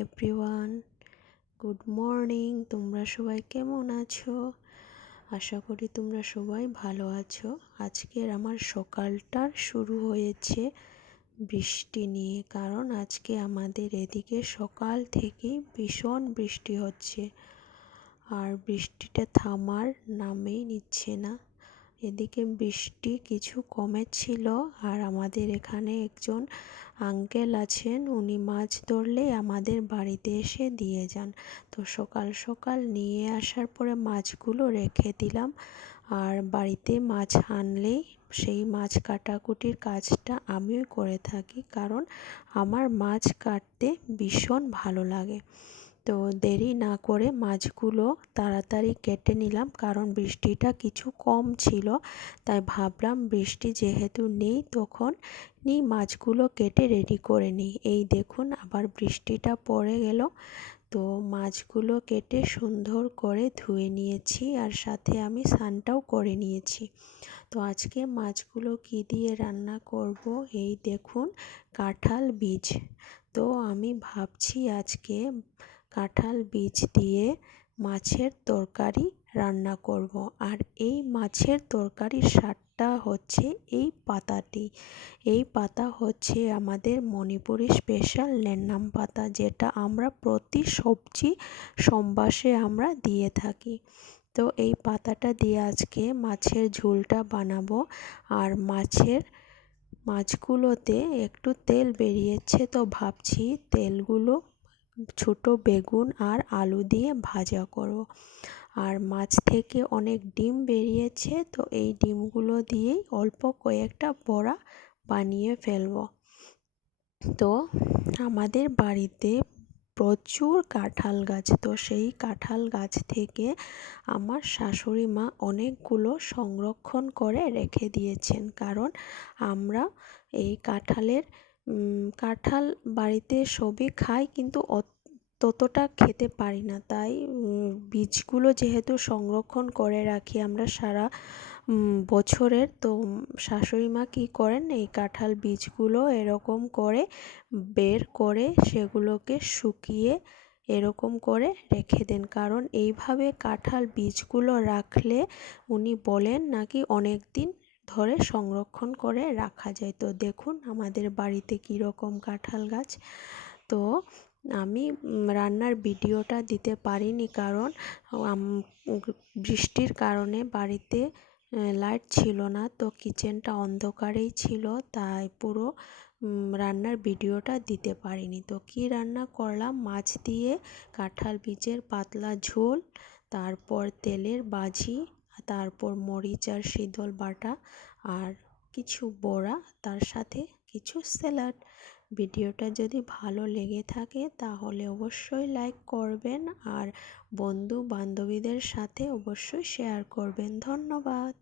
Everyone, good morning. তোমরা সবাই কেমন আছো? আশা করি তোমরা সবাই ভালো আছো। আজকের আমার সকালটা শুরু হয়েছে বৃষ্টি নিয়ে, কারণ আজকে আমাদের এদিকে সকাল থেকেই ভীষণ বৃষ্টি হচ্ছে আর বৃষ্টিটা থামার নামেই নিচ্ছে না। এদিকে বৃষ্টি কিছু কমেছিল আর আমাদের এখানে একজন আঙ্কেল আছেন, উনি মাছ ধরলে আমাদের বাড়িতে এসে দিয়ে যান। তো সকাল সকাল নিয়ে আসার পরে মাছগুলো রেখে দিলাম। আর বাড়িতে মাছ আনলেই সেই মাছ কাটাকুটির কাজটা আমিও করে থাকি, কারণ আমার মাছ কাটতে ভীষণ ভালো লাগে। তো দেরি না করে মাছগুলো তাড়াতাড়ি কেটে নিলাম, কারণ বৃষ্টিটা কিছু কম ছিল। তাই ভাবলাম বৃষ্টি যেহেতু নেই, তখন মাছগুলো কেটে রেডি করে নিই। এই দেখুন আবার বৃষ্টিটা পড়ে গেল। তো মাছগুলো কেটে সুন্দর করে ধুয়ে নিয়েছি আর সাথে আমি স্নানটাও করে নিয়েছি। তো আজকে মাছগুলো কি দিয়ে রান্না করব, এই দেখুন, কাঁঠাল বীজ। তো আমি ভাবছি আজকে কাঁঠাল বীজ দিয়ে মাছের তরকারি রান্না করব। আর এই মাছের তরকারির স্বাদটা হচ্ছে এই পাতা হচ্ছে আমাদের মণিপুরি স্পেশাল ল্যান্নাম পাতা, যেটা আমরা প্রতি সবজি সম্বাসে আমরা দিয়ে থাকি। তো এই পাতাটা দিয়ে আজকে মাছের ঝোলটা বানাবো। আর মাছগুলোতে একটু তেল বেরিয়েছে, তো ভাবছি তেলগুলো ছোট বেগুন আর আলু দিয়ে ভাজা করব। আর মাছ থেকে অনেক ডিম বেরিয়েছে, তো এই ডিমগুলো দিয়েই অল্প কয়েকটা বড়া বানিয়ে ফেলব। তো আমাদের বাড়িতে প্রচুর কাঁঠাল গাছ, তো সেই কাঁঠাল গাছ থেকে আমার শাশুড়ি মা অনেকগুলো সংরক্ষণ করে রেখে দিয়েছেন, কারণ আমরা এই কাঁঠাল বাড়িতে সবই খাই, কিন্তু ততটা খেতে পারি না। তাই বীজগুলো যেহেতু সংরক্ষণ করে রাখি আমরা সারা বছরের, তো শাশুড়ি মা কী করেন, এই কাঁঠাল বীজগুলো এরকম করে বের করে সেগুলোকে শুকিয়ে এরকম করে রেখে দেন, কারণ এইভাবে কাঁঠাল বীজগুলো রাখলে উনি বলেন নাকি অনেক দিন ধরে সংরক্ষণ করে রাখা যায়। তো দেখুন আমাদের বাড়িতে কীরকম কাঁঠাল গাছ। তো আমি রান্নার ভিডিওটা দিতে পারিনি, কারণ বৃষ্টির কারণে বাড়িতে লাইট ছিল না, তো কিচেনটা অন্ধকারেই ছিল, তাই পুরো রান্নার ভিডিওটা দিতে পারিনি। তো কি রান্না করলাম, মাছ দিয়ে কাঁঠাল বীজের পাতলা ঝোল, তারপর তেলের ভাজি, তারপর মরিচ আর শীতল বাটা আর কিছু বড়া, তার সাথে কিছু স্যালাড। ভিডিওটা যদি ভালো লেগে থাকে তাহলে অবশ্যই লাইক করবেন আর বন্ধু বান্ধবীদের সাথে অবশ্যই শেয়ার করবেন। ধন্যবাদ।